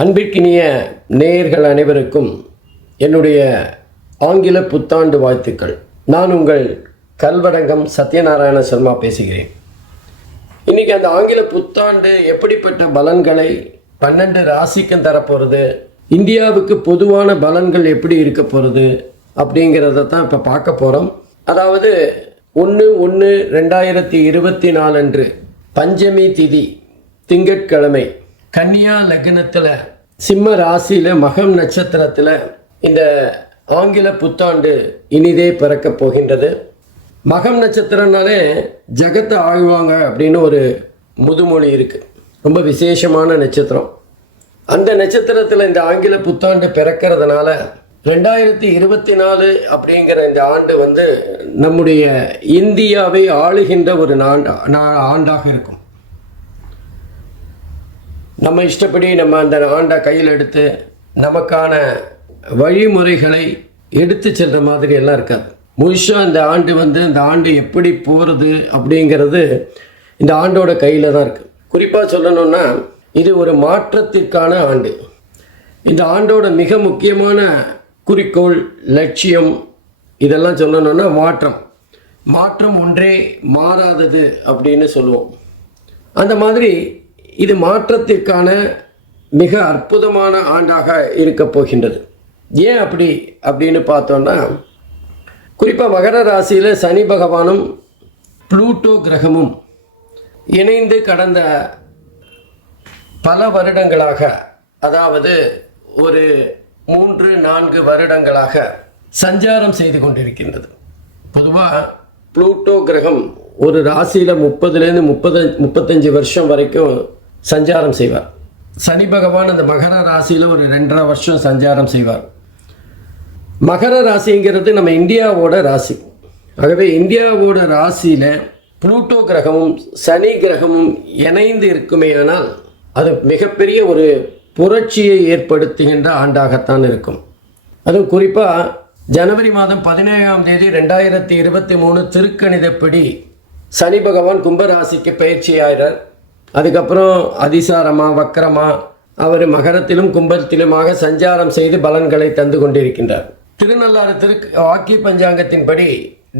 அன்பிற்கினிய நேயர்கள் அனைவருக்கும் என்னுடைய ஆங்கில புத்தாண்டு வாழ்த்துக்கள். நான் உங்கள் கல்வடங்கம் சத்யநாராயண சர்மா பேசுகிறேன். இன்றைக்கி அந்த ஆங்கில புத்தாண்டு எப்படிப்பட்ட பலன்களை 12 ராசிக்கும் தரப்போகிறது, இந்தியாவுக்கு பொதுவான பலன்கள் எப்படி இருக்க போகிறது அப்படிங்கிறத தான் இப்போ பார்க்க போகிறோம். அதாவது 1/1/2024 அன்று பஞ்சமி திதி திங்கட்கிழமை கன்னியா லக்னத்தில் சிம்ம ராசியில் மகம் நட்சத்திரத்தில் இந்த ஆங்கில புத்தாண்டு இனிதே பிறக்கப் போகின்றது. மகம் நட்சத்திரம்னாலே ஜகத்தை ஆழ்வாங்க அப்படின்னு ஒரு முதுமொழி இருக்குது. ரொம்ப விசேஷமான நட்சத்திரம். அந்த நட்சத்திரத்தில் இந்த ஆங்கில புத்தாண்டு பிறக்கிறதுனால 2024 அப்படிங்கிற இந்த ஆண்டு நம்முடைய இந்தியாவை ஆளுகின்ற ஒரு ஆண்டாக இருக்கும். நம்ம இஷ்டப்படி நம்ம அந்த ஆண்டை கையில் எடுத்து நமக்கான வழிமுறைகளை எடுத்து செல்கிற மாதிரி எல்லாம் இருக்காது. முழுசாக இந்த ஆண்டு இந்த ஆண்டு எப்படி போகிறது அப்படிங்கிறது இந்த ஆண்டோட கையில் தான் இருக்குது. குறிப்பாக சொல்லணுன்னா இது ஒரு மாற்றத்திற்கான ஆண்டு. இந்த ஆண்டோட மிக முக்கியமான குறிக்கோள், லட்சியம் இதெல்லாம் சொல்லணுன்னா மாற்றம் ஒன்றே மாறாதது அப்படின்னு சொல்லுவோம். அந்த மாதிரி இது மாற்றத்திற்கான மிக அற்புதமான ஆண்டாக இருக்க போகின்றது. ஏன் அப்படின்னு பார்த்தோன்னா, குறிப்பாக மகர ராசியில் சனி பகவானும் புளூட்டோ கிரகமும் இணைந்து கடந்த பல வருடங்களாக, அதாவது ஒரு 3-4 வருடங்களாக சஞ்சாரம் செய்து கொண்டிருக்கின்றது. பொதுவாக புளூட்டோ கிரகம் ஒரு ராசியில் 30லேருந்து 35 வருஷம் வரைக்கும் சஞ்சாரம் செய்வார். சனி பகவான் அந்த மகர ராசியில் ஒரு 2.5 வருஷம் சஞ்சாரம் செய்வார். மகர ராசிங்கிறது நம்ம இந்தியாவோட ராசி. ஆகவே இந்தியாவோட ராசியில் புளூட்டோ கிரகமும் சனி கிரகமும் இணைந்து இருக்குமேயானால் அது மிகப்பெரிய ஒரு புரட்சியை ஏற்படுத்துகின்ற ஆண்டாகத்தான் இருக்கும். அதுவும் குறிப்பாக ஜனவரி மாதம் 17ஆம் தேதி 2023 திருக்கணிதப்படி சனி பகவான் கும்பராசிக்கு பயிற்சியாகிறார். அதுக்கப்புறம் அதிசாரமாக வக்கரமாக அவர் மகரத்திலும் கும்பத்திலுமாக சஞ்சாரம் செய்து பலன்களை தந்து கொண்டிருக்கின்றார். திருநள்ளாறு வாக்கிய பஞ்சாங்கத்தின்படி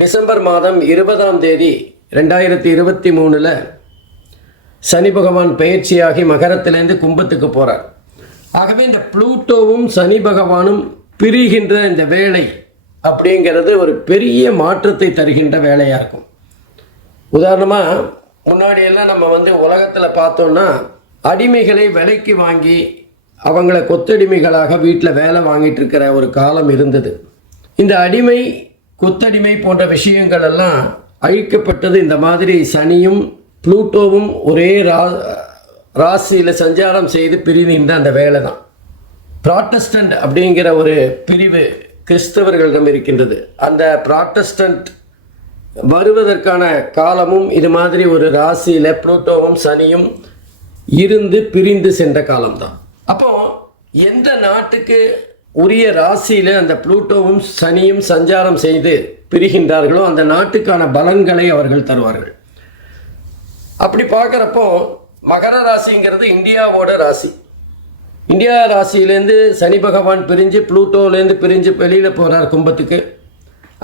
டிசம்பர் மாதம் 20ஆம் தேதி 2023 சனி பகவான் பயிற்சியாகி மகரத்திலேருந்து கும்பத்துக்கு போகிறார். ஆகவே இந்த புளூட்டோவும் சனி பகவானும் பிரிகின்ற இந்த வேலை அப்படிங்கிறது ஒரு பெரிய மாற்றத்தை தருகின்ற வேலையாக இருக்கும். உதாரணமாக முன்னாடியெல்லாம் நம்ம உலகத்தில் பார்த்தோன்னா அடிமைகளை விலைக்கு வாங்கி அவங்கள கொத்தடிமைகளாக வீட்டில் வேலை வாங்கிட்டு இருக்கிற ஒரு காலம் இருந்தது. இந்த அடிமை கொத்தடிமை போன்ற விஷயங்கள் எல்லாம் அழிக்கப்பட்டது. இந்த மாதிரி சனியும் புளூட்டோவும் ஒரே ராசியில் சஞ்சாரம் செய்து பிரிகின்ற அந்த வேலை தான். ப்ராட்டஸ்டன்ட் அப்படிங்கிற ஒரு பிரிவு கிறிஸ்தவர்களிடம் இருக்கின்றது. அந்த ப்ராட்டஸ்டன்ட் வருவதற்கான காலமும் இது மாதிரி ஒரு ராசியில் புளூட்டோவும் சனியும் இருந்து பிரிந்து சென்ற காலம்தான். அப்போ எந்த நாட்டுக்கு உரிய ராசியில் அந்த புளூட்டோவும் சனியும் சஞ்சாரம் செய்து பிரிகின்றார்களோ அந்த நாட்டுக்கான பலன்களை அவர்கள் தருவார்கள். அப்படி பார்க்குறப்போ மகர ராசிங்கிறது இந்தியாவோட ராசி. இந்தியா ராசியிலேருந்து சனி பகவான் பிரிஞ்சு புளூட்டோலேருந்து பிரிஞ்சு வெளியில் போகிறார் கும்பத்துக்கு.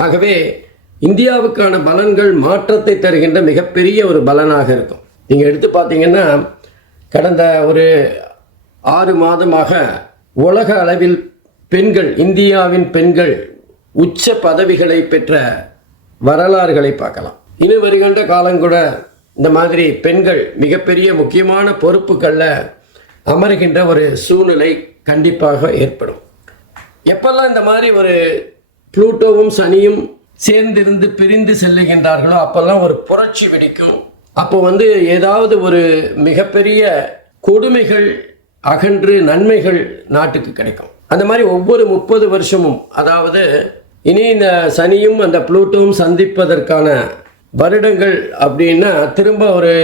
ஆகவே இந்தியாவுக்கான பலன்கள் மாற்றத்தை தருகின்ற மிகப்பெரிய ஒரு பலனாக இருக்கும். நீங்கள் எடுத்து பார்த்தீங்கன்னா கடந்த ஒரு 6 மாதமாக உலக அளவில் பெண்கள், இந்தியாவின் பெண்கள் உச்ச பதவிகளை பெற்ற வரலாறுகளை பார்க்கலாம். இனி வருகின்ற காலங்கூட இந்த மாதிரி பெண்கள் மிகப்பெரிய முக்கியமான பொறுப்புகளில் அமர்கின்ற ஒரு சூழ்நிலை கண்டிப்பாக ஏற்படும். எப்பெல்லாம் இந்த மாதிரி ஒரு புளூட்டோவும் சனியும் சேர்ந்திருந்து பிரிந்து செல்லுகின்றார்களோ அப்போல்லாம் ஒரு புரட்சி வெடிக்கும். அப்போ ஏதாவது ஒரு மிகப்பெரிய கொடுமைகள் அகன்று நன்மைகள் நாட்டுக்கு கிடைக்கும். அந்த மாதிரி ஒவ்வொரு 30 வருஷமும், அதாவது இனி இந்த சனியும் அந்த புளூட்டோவும் சந்திப்பதற்கான வருடங்கள் அப்படின்னா திரும்ப ஒரு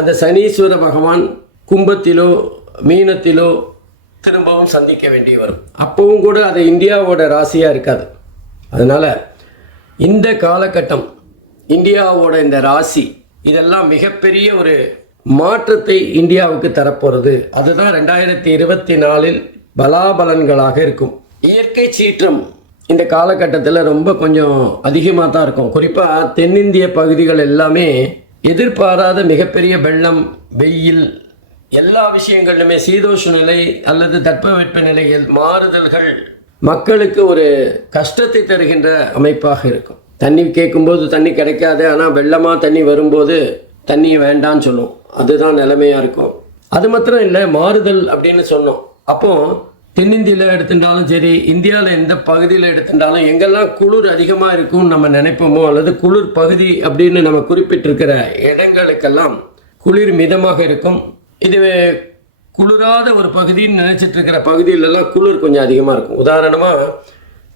அந்த சனீஸ்வர பகவான் கும்பத்திலோ மீனத்திலோ திரும்பவும் சந்திக்க வேண்டி வரும். அப்பவும் கூட அது இந்தியாவோட ராசியாக இருக்காது. அதனால் இந்த காலகட்டம் இந்தியாவோட இந்த ராசி இதெல்லாம் மிகப்பெரிய ஒரு மாற்றத்தை இந்தியாவுக்கு தரப்போகிறது. அதுதான் 2024 பலாபலன்களாக இருக்கும். இயற்கை சீற்றம் இந்த காலகட்டத்தில் ரொம்ப கொஞ்சம் அதிகமாக தான் இருக்கும். குறிப்பாக தென்னிந்திய பகுதிகள் எல்லாமே எதிர்பாராத மிகப்பெரிய வெள்ளம், வெயில், எல்லா விஷயங்களிலுமே சீதோஷ்ண நிலை அல்லது தட்பவெட்ப நிலையில் மாறுதல்கள் மக்களுக்கு ஒரு கஷ்டத்தை தருகின்ற அமைப்பாக இருக்கும். தண்ணி கேட்கும்போது தண்ணி கிடைக்காது, ஆனால் வெள்ளமாக தண்ணி வரும்போது தண்ணி வேண்டான்னு சொல்லும். அதுதான் நிலைமையாக இருக்கும். அது மாத்திரம் இல்லை, மாறுதல் அப்படின்னு சொன்னோம். அப்போது தென்னிந்தியில் எடுத்துட்டாலும் சரி, இந்தியாவில் எந்த பகுதியில் எடுத்துட்டாலும் எங்கெல்லாம் குளிர் அதிகமாக இருக்கும்னு நம்ம நினைப்போமோ அல்லது குளிர் பகுதி அப்படின்னு நம்ம குறிப்பிட்டிருக்கிற இடங்களுக்கெல்லாம் குளிர் மிதமாக இருக்கும். இது குளிராத ஒரு பகுதின்னு நினச்சிட்டு இருக்கிற பகுதியிலெல்லாம் குளிர் கொஞ்சம் அதிகமாக இருக்கும். உதாரணமாக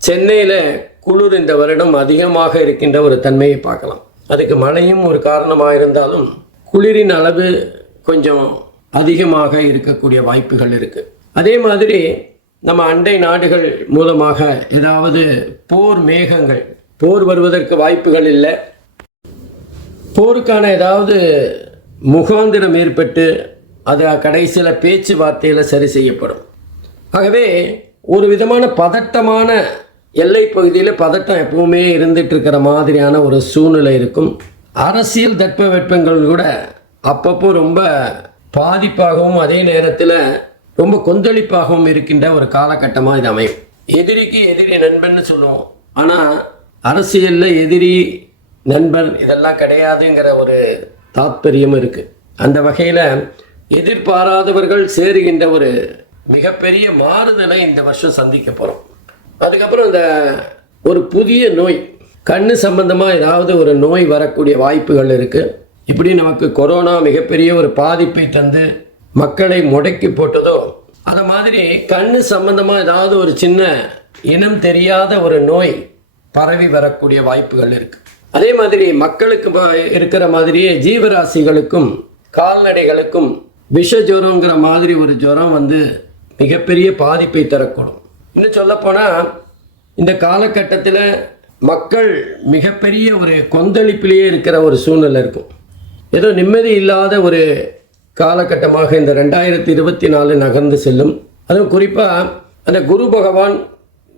சென்னையில் குளிர் இந்த வருடம் அதிகமாக இருக்கின்ற ஒரு தன்மையை பார்க்கலாம். அதுக்கு மழையும் ஒரு காரணமாக இருந்தாலும் குளிரின் அளவு கொஞ்சம் அதிகமாக இருக்கக்கூடிய வாய்ப்புகள் இருக்குது. அதே மாதிரி நம்ம அண்டை நாடுகள் மூலமாக ஏதாவது போர் மேகங்கள், போர் வருவதற்கு வாய்ப்புகள் இல்லை, போருக்கான ஏதாவது முகாந்திரம் ஏற்பட்டு அது கடைசியில் பேச்சுவார்த்தையில் சரி செய்யப்படும். ஆகவே ஒரு விதமான பதட்டமான எல்லை பகுதியில் பதட்டம் எப்பவுமே இருந்துட்டு இருக்கிற மாதிரியான ஒரு சூழ்நிலை இருக்கும். அரசியல் தட்பவெட்பங்கள் கூட அப்பப்போ ரொம்ப பாதிப்பாகவும் அதே நேரத்தில் ரொம்ப கொந்தளிப்பாகவும் இருக்கின்ற ஒரு காலகட்டமாக இது அமையும். எதிரிக்கு எதிரி நண்பன்னு சொல்லுவோம், ஆனால் அரசியலில் எதிரி நண்பன் இதெல்லாம் கிடையாதுங்கிற ஒரு தாத்பரியம் இருக்குது. அந்த வகையில் எதிர்பாராதவர்கள் சேருகின்ற ஒரு மிகப்பெரிய மாறுதலை இந்த வருஷம் சந்திக்க போகிறோம். அதுக்கப்புறம் இந்த ஒரு புதிய நோய், கண்ணு சம்பந்தமாக ஏதாவது ஒரு நோய் வரக்கூடிய வாய்ப்புகள் இருக்குது. இப்படி நமக்கு கொரோனா மிகப்பெரிய ஒரு பாதிப்பை தந்து மக்களை முடக்கி போட்டதோ, அதை மாதிரி கண்ணு சம்பந்தமாக ஏதாவது ஒரு சின்ன இனம் தெரியாத ஒரு நோய் பரவி வரக்கூடிய வாய்ப்புகள் இருக்குது. அதே மாதிரி மக்களுக்கு இருக்கிற மாதிரியே ஜீவராசிகளுக்கும் கால்நடைகளுக்கும் விஷ ஜுரங்கிற மாதிரி ஒரு ஜுரம் வந்து மிகப்பெரிய பாதிப்பை தரக்கூடும். இன்னும் சொல்லப்போனால் இந்த காலகட்டத்தில் மக்கள் மிகப்பெரிய ஒரு கொந்தளிப்பிலேயே இருக்கிற ஒரு சூழ்நிலை இருக்கும். ஏதோ நிம்மதி இல்லாத ஒரு காலகட்டமாக இந்த 2024 நகர்ந்து செல்லும். அதுவும் குறிப்பாக அந்த குரு பகவான்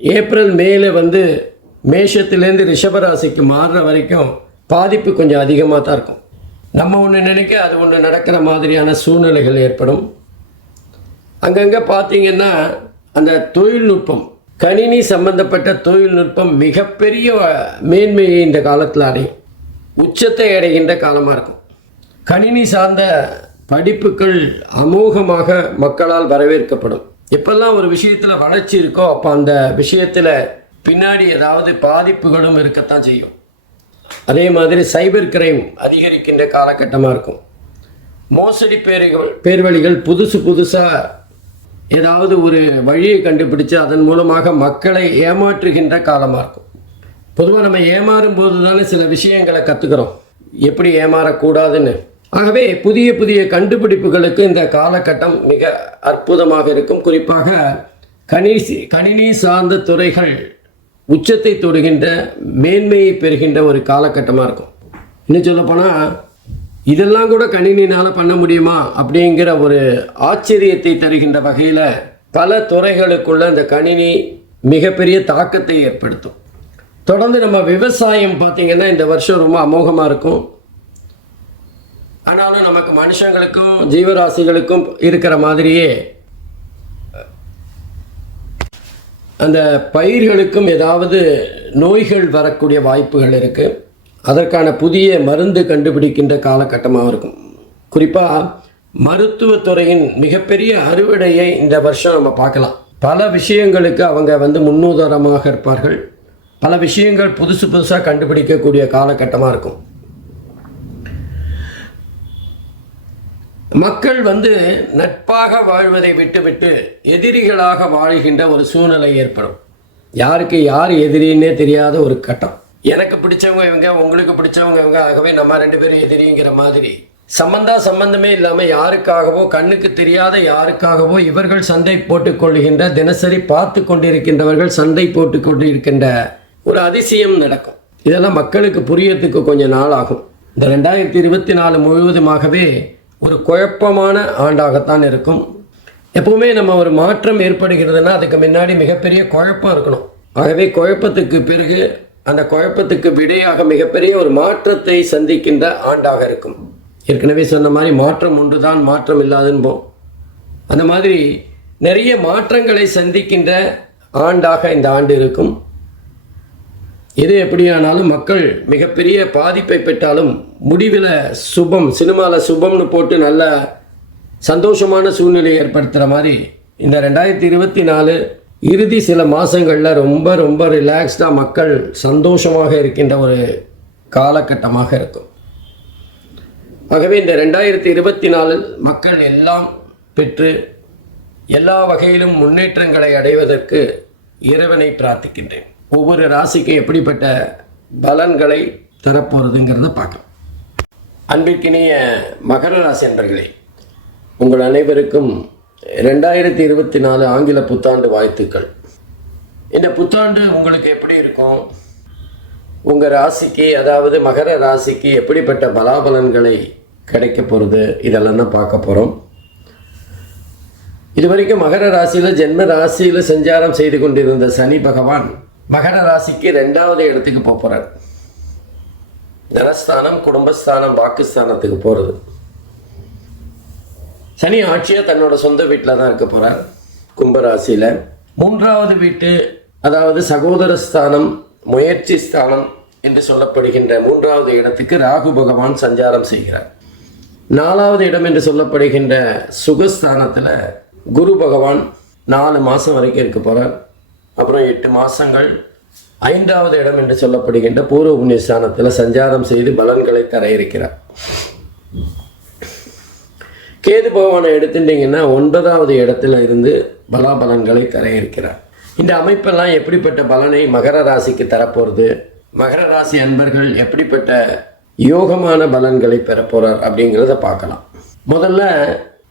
ஏப்ரல் மேலே வந்து மேஷத்துலேருந்து ரிஷபராசிக்கு மாறுற வரைக்கும் பாதிப்பு கொஞ்சம் அதிகமாக தான் இருக்கும். நம்ம ஒன்று நினைக்க அது ஒன்று நடக்கிற மாதிரியான சூழ்நிலைகள் ஏற்படும். அங்கங்கே பார்த்தீங்கன்னா அந்த தொழில்நுட்பம், கணினி சம்பந்தப்பட்ட தொழில்நுட்பம் மிகப்பெரிய மேன்மையை இந்த காலத்தில் அடையும், உச்சத்தை அடைகின்ற காலமாக இருக்கும். கணினி சார்ந்த படிப்புகள் அமோகமாக மக்களால் வரவேற்கப்படும். எப்பெல்லாம் ஒரு விஷயத்தில் வளர்ச்சி இருக்கோ அப்போ அந்த விஷயத்தில் பின்னாடி ஏதாவது பாதிப்புகளும் இருக்கத்தான் செய்யும். அதே மாதிரி சைபர் கிரைம் அதிகரிக்கின்ற காலகட்டமாக இருக்கும். மோசடி பேர்வழிகள் புதுசாக ஏதாவது ஒரு வழியை கண்டுபிடிச்சு அதன் மூலமாக மக்களை ஏமாற்றுகின்ற காலமாக இருக்கும். பொதுவாக நம்ம ஏமாறும் போது தானே சில விஷயங்களை கற்றுக்கிறோம், எப்படி ஏமாறக்கூடாதுன்னு. ஆகவே புதிய புதிய கண்டுபிடிப்புகளுக்கு இந்த காலகட்டம் மிக அற்புதமாக இருக்கும். குறிப்பாக கணினி சார்ந்த துறைகள் உச்சத்தை தொடுகின்ற மேன்மையை பெறுகின்ற ஒரு காலகட்டமாக இருக்கும். இன்னும் சொல்லப்போனால் இதெல்லாம் கூட கணினினால் பண்ண முடியுமா அப்படிங்கிற ஒரு ஆச்சரியத்தை தருகின்ற வகையில் பல துறைகளுக்குள்ள இந்த கணினி மிகப்பெரிய தாக்கத்தை ஏற்படுத்தும். தொடர்ந்து நம்ம விவசாயம் பார்த்திங்கன்னா இந்த வருஷம் ரொம்ப அமோகமாக இருக்கும். ஆனாலும் நமக்கு மனுஷங்களுக்கும் ஜீவராசிகளுக்கும் இருக்கிற மாதிரியே அந்த பயிர்களுக்கும் ஏதாவது நோய்கள் வரக்கூடிய வாய்ப்புகள் இருக்குது. அதற்கான புதிய மருந்து கண்டுபிடிக்கின்ற காலகட்டமாக இருக்கும். குறிப்பாக மருத்துவத்துறையின் மிகப்பெரிய அறுவடையை இந்த வருஷம் நம்ம பார்க்கலாம். பல விஷயங்களுக்கு அவங்க வந்து முன்னுதாரணமாக இருப்பார்கள். பல விஷயங்கள் புதுசாக கண்டுபிடிக்கக்கூடிய காலகட்டமாக இருக்கும். மக்கள் வந்து நட்பாக வாழ்வதை விட்டுவிட்டு எதிரிகளாக வாழ்கின்ற ஒரு சூழ்நிலை ஏற்படும். யாருக்கு யார் எதிரின்னே தெரியாத ஒரு கட்டம். எனக்கு பிடிச்சவங்க இவங்க, உங்களுக்கு பிடிச்சவங்க இவங்க, ஆகவே நம்ம 2 பேரும் எதிரிங்கிற மாதிரி சம்பந்தமே இல்லாமல் யாருக்காகவோ, கண்ணுக்கு தெரியாத யாருக்காகவோ இவர்கள் சண்டை போட்டுக்கொள்கின்ற, தினசரி பார்த்து கொண்டிருக்கின்றவர்கள் சண்டை போட்டு கொண்டிருக்கின்ற ஒரு அதிசயம் நடக்கும். இதெல்லாம் மக்களுக்கு புரியறதுக்கு கொஞ்சம் நாள் ஆகும். இந்த 2024 முழுவதுமாகவே ஒரு குழப்பமான ஆண்டாகத்தான் இருக்கும். எப்பவுமே நம்ம ஒரு மாற்றம் ஏற்படுகிறதுனா அதுக்கு முன்னாடி மிகப்பெரிய குழப்பம் இருக்கணும். ஆகவே குழப்பத்துக்கு பிறகு அந்த குழப்பத்துக்கு விடையாக மிகப்பெரிய ஒரு மாற்றத்தை சந்திக்கின்ற ஆண்டாக இருக்கும். ஏற்கனவே சொன்ன மாதிரி மாற்றம் ஒன்று தான், மாற்றம் இல்லாதுன்போம். அந்த மாதிரி நிறைய மாற்றங்களை சந்திக்கின்ற ஆண்டாக இந்த ஆண்டு இருக்கும். எது எப்படியானாலும் மக்கள் மிகப்பெரிய பாதிப்பை பெற்றாலும் முடிவில் சுபம், சினிமாவில் சுபம்னு போட்டு நல்ல சந்தோஷமான சூழ்நிலை ஏற்படுத்துகிற மாதிரி இந்த 2024 இறுதி சில மாதங்களில் ரொம்ப ரொம்ப ரிலாக்ஸ்டாக மக்கள் சந்தோஷமாக இருக்கின்ற ஒரு காலகட்டமாக இருக்கும். ஆகவே இந்த 2024 மக்கள் எல்லாம் பெற்று எல்லா வகையிலும் முன்னேற்றங்களை அடைவதற்கு இறைவனை பிரார்த்திக்கின்றேன். ஒவ்வொரு ராசிக்கும் எப்படிப்பட்ட பலன்களை தரப்போகிறதுங்கிறத பார்க்கலாம். அன்பிற்கினிய மகர ராசி அன்பர்களே, உங்கள் அனைவருக்கும் 2024 ஆங்கில புத்தாண்டு வாழ்த்துக்கள். இந்த புத்தாண்டு உங்களுக்கு எப்படி இருக்கும்? உங்கள் ராசிக்கு, அதாவது மகர ராசிக்கு எப்படிப்பட்ட பலாபலன்களை கிடைக்க போகிறது, இதெல்லாம் தான் பார்க்க போகிறோம். இதுவரைக்கும் மகர ராசியில் ஜென்ம ராசியில் சஞ்சாரம் செய்து கொண்டிருந்த சனி பகவான் மகர ராசிக்கு 2வது இடத்துக்கு போகிறார். தனஸ்தானம், குடும்பஸ்தானம், வாக்குஸ்தானத்துக்கு போகிறது. சனி ஆட்சியாக தன்னோட சொந்த வீட்டில் தான் இருக்க போகிறார், கும்பராசியில். 3வது வீட்டு, அதாவது சகோதரஸ்தானம், முயற்சி ஸ்தானம் என்று சொல்லப்படுகின்ற 3வது இடத்துக்கு ராகு பகவான் சஞ்சாரம் செய்கிறார். 4வது இடம் என்று சொல்லப்படுகின்ற சுகஸ்தானத்தில் குரு பகவான் 4 மாதம் வரைக்கும் இருக்க போகிறார். அப்புறம் 8 மாதங்கள் 5வது இடம் என்று சொல்லப்படுகின்ற பூர்வ புண்ணிய ஸ்தானத்தில் சஞ்சாரம் செய்து பலன்களை தர இருக்கிறார். கேது பகவானை எடுத்துட்டீங்கன்னா 9வது இடத்துல இருந்து பலாபலன்களை தர இருக்கிறார். இந்த அமைப்பெல்லாம் எப்படிப்பட்ட பலனை மகர ராசிக்கு தரப்போகிறது, மகர ராசி அன்பர்கள் எப்படிப்பட்ட யோகமான பலன்களை பெறப்போறார் அப்படிங்கிறத பார்க்கலாம். முதல்ல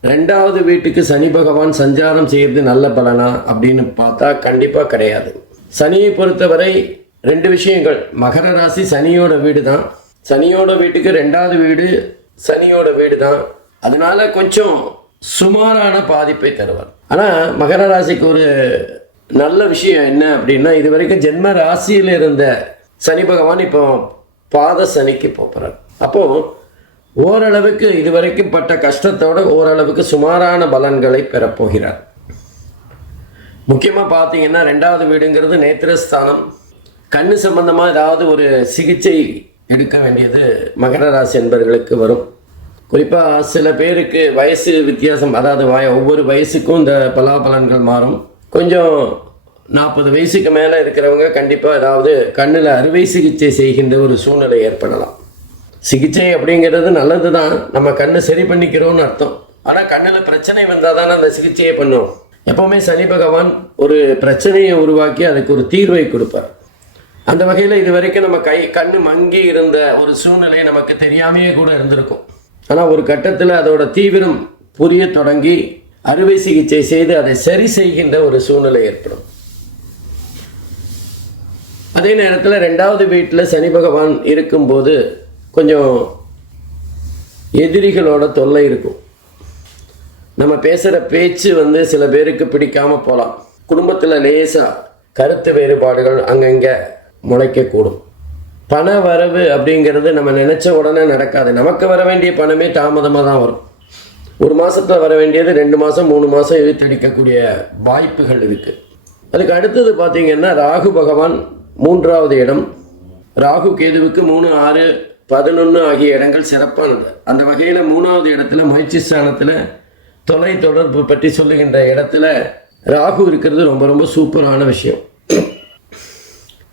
2வது வீட்டுக்கு சனி பகவான் சஞ்சாரம் செய்கிறது நல்ல பலனா அப்படின்னு பார்த்தா கண்டிப்பாக கிடையாது. சனியை பொறுத்தவரை 2 விஷயங்கள். மகர ராசி சனியோட வீடு தான், சனியோட வீட்டுக்கு 2வது வீடு சனியோட வீடு தான். அதனால கொஞ்சம் சுமாரான பாதிப்பை தருவார். ஆனால் மகர ராசிக்கு ஒரு நல்ல விஷயம் என்ன அப்படின்னா, இது வரைக்கும் ஜென்ம ராசியில் இருந்த சனி பகவான் இப்போ பாத சனிக்கு போகிறார். அப்போது ஓரளவுக்கு இதுவரைக்கும் பட்ட கஷ்டத்தோட ஓரளவுக்கு சுமாரான பலன்களை பெறப்போகிறார். முக்கியமாக பார்த்தீங்கன்னா 2வது வீடுங்கிறது நேத்திரஸ்தானம். கண்ணு சம்பந்தமாக ஏதாவது ஒரு சிகிச்சை எடுக்க வேண்டியது மகர ராசி என்பவர்களுக்கு வரும். குறிப்பாக சில பேருக்கு வயசு வித்தியாசம், அதாவது ஒவ்வொரு வயசுக்கும் இந்த பலாபலன்கள் மாறும். கொஞ்சம் 40 வயசுக்கு மேலே இருக்கிறவங்க கண்டிப்பாக ஏதாவது கண்ணில் அறுவை சிகிச்சை செய்கின்ற ஒரு சூழ்நிலை ஏற்படலாம். சிகிச்சை அப்படிங்கிறது நல்லது தான், நம்ம கண்ணை சரி பண்ணிக்கிறோம்னு அர்த்தம். ஆனால் கண்ணில் பிரச்சனை வந்தால் தானே அந்த சிகிச்சையை பண்ணுவோம். எப்போவுமே சனி பகவான் ஒரு பிரச்சனையை உருவாக்கி அதுக்கு ஒரு தீர்வை கொடுப்பார். அந்த வகையில் இது வரைக்கும் நம்ம கண்ணு மங்கி இருந்த ஒரு சூழ்நிலை நமக்கு தெரியாமையே கூட இருந்திருக்கும். ஆனால் ஒரு கட்டத்தில் அதோட தீவிரம் புரிய தொடங்கி அறுவை சிகிச்சை செய்து அதை சரி செய்கின்ற ஒரு சூழ்நிலை ஏற்படும். அதே நேரத்தில் 2வது வீட்டில் சனி பகவான் இருக்கும்போது கொஞ்சம் எதிரிகளோட தொல்லை இருக்கும். நம்ம பேசுகிற பேச்சு சில பேருக்கு பிடிக்காமல் போகலாம். குடும்பத்தில் லேசாக கருத்து வேறுபாடுகள் அங்கங்கே முளைக்கக்கூடும். பண வரவு அப்படிங்கிறது நம்ம நினச்ச உடனே நடக்காது. நமக்கு வர வேண்டிய பணமே தாமதமாக தான் வரும். 1 மாதத்தில் வர வேண்டியது 2 மாதம் 3 மாதம் இழுத்தடிக்கக்கூடிய வாய்ப்புகள் இருக்குது. அதுக்கு அடுத்தது பார்த்திங்கன்னா ராகு பகவான் 3வது இடம். ராகு கேதுவுக்கு 3, 6, 11 ஆகிய இடங்கள் சிறப்பானது. அந்த வகையில் 3வது இடத்துல முயற்சி ஸ்தானத்தில் தொலை தொடர்பு பற்றி சொல்லுகின்ற இடத்துல ராகு இருக்கிறது ரொம்ப ரொம்ப சூப்பரான விஷயம்.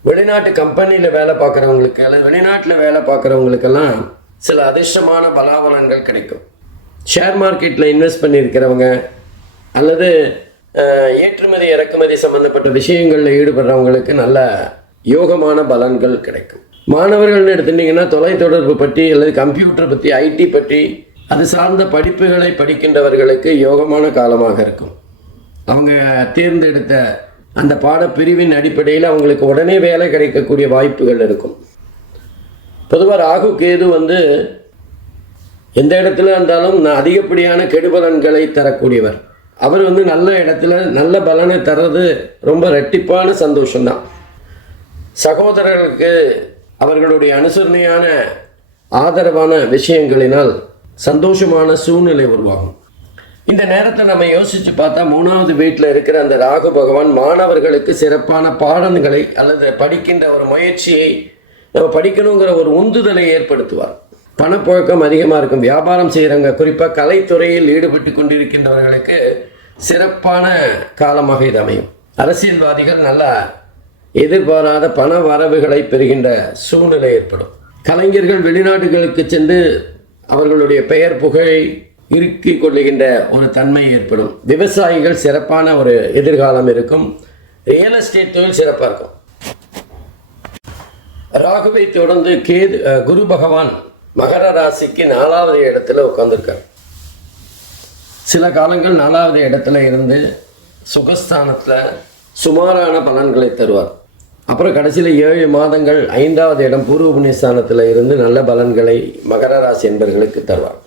வெளிநாட்டு கம்பெனியில் வேலை பார்க்குறவங்களுக்கு அல்லது வெளிநாட்டில் வேலை பார்க்குறவங்களுக்கெல்லாம் சில அதிர்ஷ்டமான பலாபலன்கள் கிடைக்கும். ஷேர் மார்க்கெட்டில் இன்வெஸ்ட் பண்ணியிருக்கிறவங்க அல்லது ஏற்றுமதி இறக்குமதி சம்மந்தப்பட்ட விஷயங்களில் ஈடுபடுறவங்களுக்கு நல்ல யோகமான பலன்கள் கிடைக்கும். மாணவர்கள்னு எடுத்துட்டிங்கன்னா தொலைத்தொடர்பு பற்றி அல்லது கம்ப்யூட்டர் பற்றி, ஐடி பற்றி, அது சார்ந்த படிப்புகளை படிக்கின்றவர்களுக்கு யோகமான காலமாக இருக்கும். அவங்க தேர்ந்தெடுத்த அந்த பாடப்பிரிவின் அடிப்படையில் அவங்களுக்கு உடனே வேலை கிடைக்கக்கூடிய வாய்ப்புகள் இருக்கும். பொதுவாக ராகு கேது எந்த இடத்துல இருந்தாலும் அதிகப்படியான கெடுபலன்களை தரக்கூடியவர். அவர் நல்ல இடத்துல நல்ல பலனை தர்றது ரொம்ப ரெட்டிப்பான சந்தோஷம்தான். சகோதரர்களுக்கு அவர்களுடைய அனுசரணையான ஆதரவான விஷயங்களினால் சந்தோஷமான சூழ்நிலை உருவாகும். இந்த நேரத்தை நம்ம யோசித்து பார்த்தா 3வது வீட்டில் இருக்கிற அந்த ராகு பகவான் மாணவர்களுக்கு சிறப்பான பாடங்களை அல்லது படிக்கின்ற ஒரு முயற்சியை நம்ம படிக்கணுங்கிற ஒரு உந்துதலை ஏற்படுத்துவார். பணப்புழக்கம் அதிகமாக இருக்கும். வியாபாரம் செய்கிறவங்க, குறிப்பாக கலைத்துறையில் ஈடுபட்டு கொண்டிருக்கின்றவர்களுக்கு சிறப்பான காலமாக இது அமையும். அரசியல்வாதிகள் நல்லா எதிர்பாராத பண வரவுகளை பெறுகின்ற சூழ்நிலை ஏற்படும். கலைஞர்கள் வெளிநாடுகளுக்கு சென்று அவர்களுடைய பெயர் புகழை இறுக்கிக் கொள்ளுகின்ற ஒரு தன்மை ஏற்படும். விவசாயிகள் சிறப்பான ஒரு எதிர்காலம் இருக்கும். ரியல் எஸ்டேட் தொழில் சிறப்பாக இருக்கும். ராகுவை தொடர்ந்து குரு பகவான் மகர ராசிக்கு 4வது இடத்துல உட்கார்ந்துருக்கார். சில காலங்கள் 4வது இடத்துல இருந்து சுகஸ்தானத்தில் சுமாரான பலன்களை தருவார். அப்புறம் கடைசியில் 7 மாதங்கள் 5வது இடம் பூர்வ புண்ணியஸ்தானத்தில் இருந்து நல்ல பலன்களை மகர ராசி என்பர்களுக்கு தருவார்.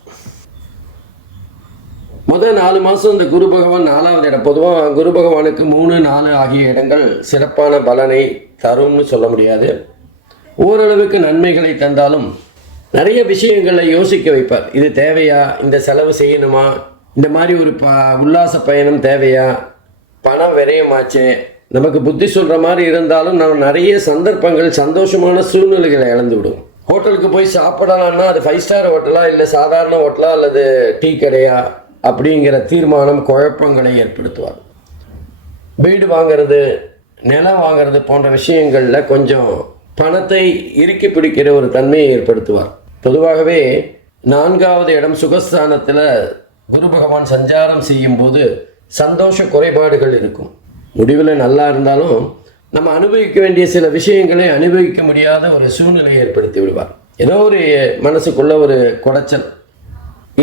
முதல் 4 மாதம் இந்த குரு பகவான் 4வது இடம். பொதுவாக குரு பகவானுக்கு 3, 4 ஆகிய இடங்கள் சிறப்பான பலனை தரும்னு சொல்ல முடியாது. ஓரளவுக்கு நன்மைகளை தந்தாலும் நிறைய விஷயங்களை யோசிக்க வைப்பார். இது தேவையா, இந்த செலவு செய்யணுமா, இந்த மாதிரி ஒரு உல்லாச பயணம் தேவையா, பணம் விரயமாச்சு, நமக்கு புத்தி சொல்கிற மாதிரி இருந்தாலும் நம்ம நிறைய சந்தர்ப்பங்கள் சந்தோஷமான சூழ்நிலைகளை இழந்து விடும். ஹோட்டலுக்கு போய் சாப்பிடலான்னா அது 5 ஸ்டார் ஹோட்டலா இல்லை சாதாரண ஹோட்டலா அல்லது டீ கடையா அப்படிங்கிற தீர்மானம் குழப்பங்களை ஏற்படுத்துவார். வீடு வாங்கிறது, நிலம் வாங்கிறது போன்ற விஷயங்களில் கொஞ்சம் பணத்தை இறுக்கி பிடிக்கிற ஒரு தன்மையை ஏற்படுத்துவார். பொதுவாகவே 4வது இடம் சுகஸ்தானத்தில் குரு பகவான் சஞ்சாரம் செய்யும் போது சந்தோஷ குறைபாடுகள் இருக்கும். முடிவில் நல்லா இருந்தாலும் நம்ம அனுபவிக்க வேண்டிய சில விஷயங்களை அனுபவிக்க முடியாத ஒரு சூழ்நிலையை ஏற்படுத்தி விடுவார். ஏதோ ஒரு மனசுக்குள்ள ஒரு குடைச்சல்,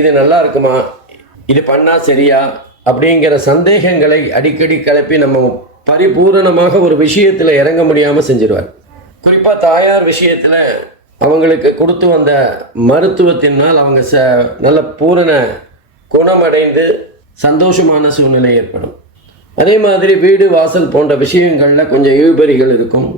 இது நல்லா இருக்குமா, இது பண்ணால் சரியா அப்படிங்கிற சந்தேகங்களை அடிக்கடி கிளப்பி நம்ம பரிபூரணமாக ஒரு விஷயத்தில் இறங்க முடியாமல் செஞ்சிடுவார். குறிப்பாக தாயார் விஷயத்தில் அவங்களுக்கு கொடுத்து வந்த மருத்துவத்தினால் அவங்க நல்ல பூரண குணமடைந்து சந்தோஷமான சூழ்நிலை ஏற்படும். அதே மாதிரி வீடு வாசல் போன்ற விஷயங்களில் கொஞ்சம் இழுபறிகள் இருக்கும்.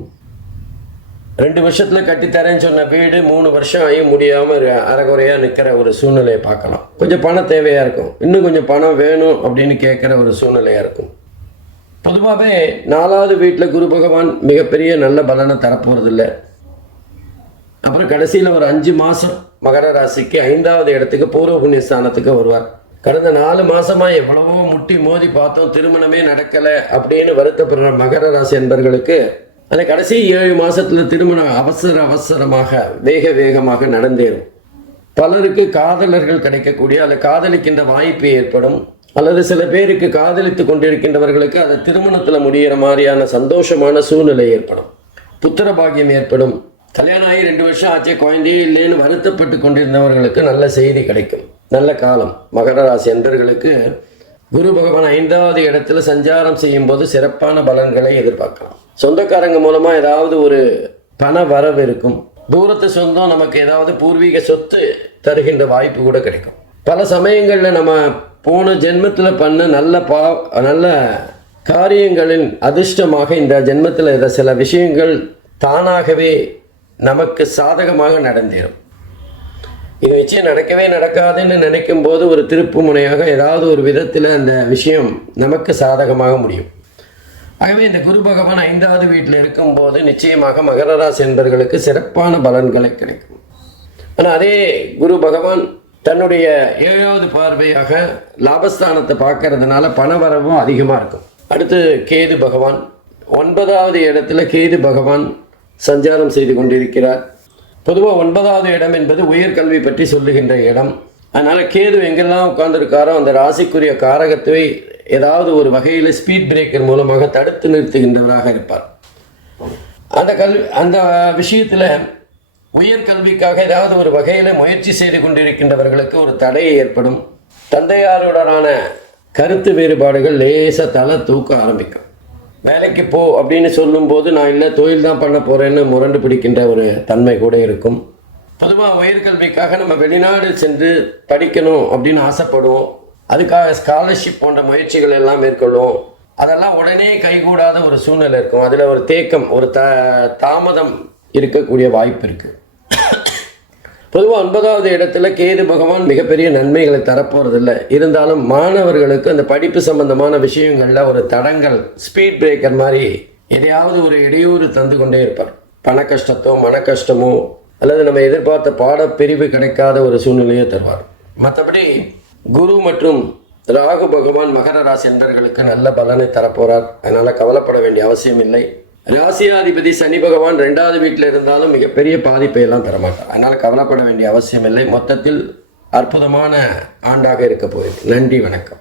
2 வருஷத்தில் கட்டித்தரேன்னு சொன்ன வீடு 3 வருஷம் ஆகி முடியாமல் அரைகுறையாக நிற்கிற ஒரு சூழ்நிலையை பார்க்கலாம். கொஞ்சம் பணம் தேவையாக இருக்கும், இன்னும் கொஞ்சம் பணம் வேணும் அப்படின்னு கேட்குற ஒரு சூழ்நிலையாக இருக்கும். பொதுவாகவே 4வது வீட்டில் குரு பகவான் மிகப்பெரிய நல்ல பலனை தரப்போகிறதில்லை. அப்புறம் கடைசியில் ஒரு 5 மாதம் மகர ராசிக்கு 5வது இடத்துக்கு பூர்வ புண்ணியஸ்தானத்துக்கு வருவார். கடந்த 4 மாதமாக எவ்வளவோ முட்டி மோதி பார்த்தோம், திருமணமே நடக்கலை அப்படின்னு வருத்தப்படுற மகர ராசி என்பர்களுக்கு அந்த கடைசி 7 மாதத்தில் திருமணம் அவசரமாக வேகமாக நடந்தேறும். பலருக்கு காதலர்கள் கிடைக்கக்கூடிய அல்லது காதலிக்கின்ற வாய்ப்பு ஏற்படும். அல்லது சில பேருக்கு காதலித்து கொண்டிருக்கின்றவர்களுக்கு அது திருமணத்தில் முடிகிற மாதிரியான சந்தோஷமான சூழ்நிலை ஏற்படும். புத்திர பாக்கியம் ஏற்படும். கல்யாணம் ஆகி 2 வருஷம் ஆச்சு, குழந்தையே இல்லைன்னு வருத்தப்பட்டு கொண்டிருந்தவர்களுக்கு நல்ல செய்தி கிடைக்கும். நல்ல காலம். மகர ராசி என்பர்களுக்கு குரு பகவான் 5வது இடத்துல சஞ்சாரம் செய்யும் போது சிறப்பான பலன்களை எதிர்பார்க்கலாம். சொந்தக்காரங்க மூலமாக ஏதாவது ஒரு பண வரவு இருக்கும். தூரத்து சொந்தம் நமக்கு ஏதாவது பூர்வீக சொத்து தருகின்ற வாய்ப்பு கூட கிடைக்கும். பல சமயங்களில் நம்ம போன ஜென்மத்தில் பண்ண நல்ல காரியங்களின் அதிர்ஷ்டமாக இந்த ஜென்மத்தில் சில விஷயங்கள் தானாகவே நமக்கு சாதகமாக நடந்தேறும். இது நிச்சயம் நடக்கவே நடக்காதுன்னு நினைக்கும் போது ஒரு திருப்பு முனையாக ஏதாவது ஒரு விதத்தில் அந்த விஷயம் நமக்கு சாதகமாக முடியும். ஆகவே இந்த குரு பகவான் 5வது வீட்டில் இருக்கும்போது நிச்சயமாக மகர ராசி என்பவர்களுக்கு சிறப்பான பலன்களை கிடைக்கும். ஆனால் அதே குரு பகவான் தன்னுடைய 7வது பார்வையாக லாபஸ்தானத்தை பார்க்கறதுனால பணவரவும் அதிகமாக இருக்கும். அடுத்து கேது பகவான் 9வது இடத்துல கேது பகவான் சஞ்சாரம் செய்து கொண்டிருக்கிறார். பொதுவாக 9வது இடம் என்பது உயர்கல்வி பற்றி சொல்லுகின்ற இடம். அதனால் கேது எங்கெல்லாம் உட்கார்ந்துருக்காரோ அந்த ராசிக்குரிய காரகத்துவை ஏதாவது ஒரு வகையில் ஸ்பீட் பிரேக்கர் மூலமாக தடுத்து நிறுத்துகின்றவராக இருப்பார். அந்த விஷயத்தில் உயர்கல்விக்காக ஏதாவது ஒரு வகையில் முயற்சி செய்து கொண்டிருக்கின்றவர்களுக்கு ஒரு தடை ஏற்படும். தந்தையாருடனான கருத்து வேறுபாடுகள் லேசாக தலை தூக்க ஆரம்பிக்கும். வேலைக்கு போ அப்படின்னு சொல்லும்போது நான் இல்லை தொழில் தான் பண்ண போகிறேன்னு முரண்டு பிடிக்கின்ற ஒரு தன்மை கூட இருக்கும். பொதுவாக உயர்கல்விக்காக நம்ம வெளிநாடு சென்று படிக்கணும் அப்படின்னு ஆசைப்படுவோம். அதுக்காக ஸ்காலர்ஷிப் போன்ற முயற்சிகள் எல்லாம் மேற்கொள்வோம். அதெல்லாம் உடனே கைகூடாத ஒரு சூழ்நிலை இருக்கும். அதில் ஒரு தேக்கம், ஒரு தாமதம் இருக்கக்கூடிய வாய்ப்பு இருக்குது. பொதுவாக 9வது இடத்துல கேது பகவான் மிகப்பெரிய நன்மைகளை தரப்போறதில்லை. இருந்தாலும் மாணவர்களுக்கு அந்த படிப்பு சம்பந்தமான விஷயங்களில் ஒரு தடங்கள், ஸ்பீட் பிரேக்கர் மாதிரி எதையாவது ஒரு இடையூறு தந்து கொண்டே இருப்பார். பண கஷ்டத்தோ மன கஷ்டமோ அல்லது நம்ம எதிர்பார்த்த பாடப்பிரிவு கிடைக்காத ஒரு சூழ்நிலையை தருவார். மற்றபடி குரு மற்றும் ராகு பகவான் மகர ராசி என்பவர்களுக்கு நல்ல பலனை தரப்போறார். அதனால் கவலைப்பட வேண்டிய அவசியம் இல்லை. ராசியாதிபதி சனி பகவான் 2வது வீட்டில் இருந்தாலும் மிகப்பெரிய பாதிப்பை எல்லாம் தரமாட்டார். அதனால் கவலைப்பட வேண்டிய அவசியம் இல்லை. மொத்தத்தில் அற்புதமான ஆண்டாக இருக்க போகுது. நன்றி, வணக்கம்.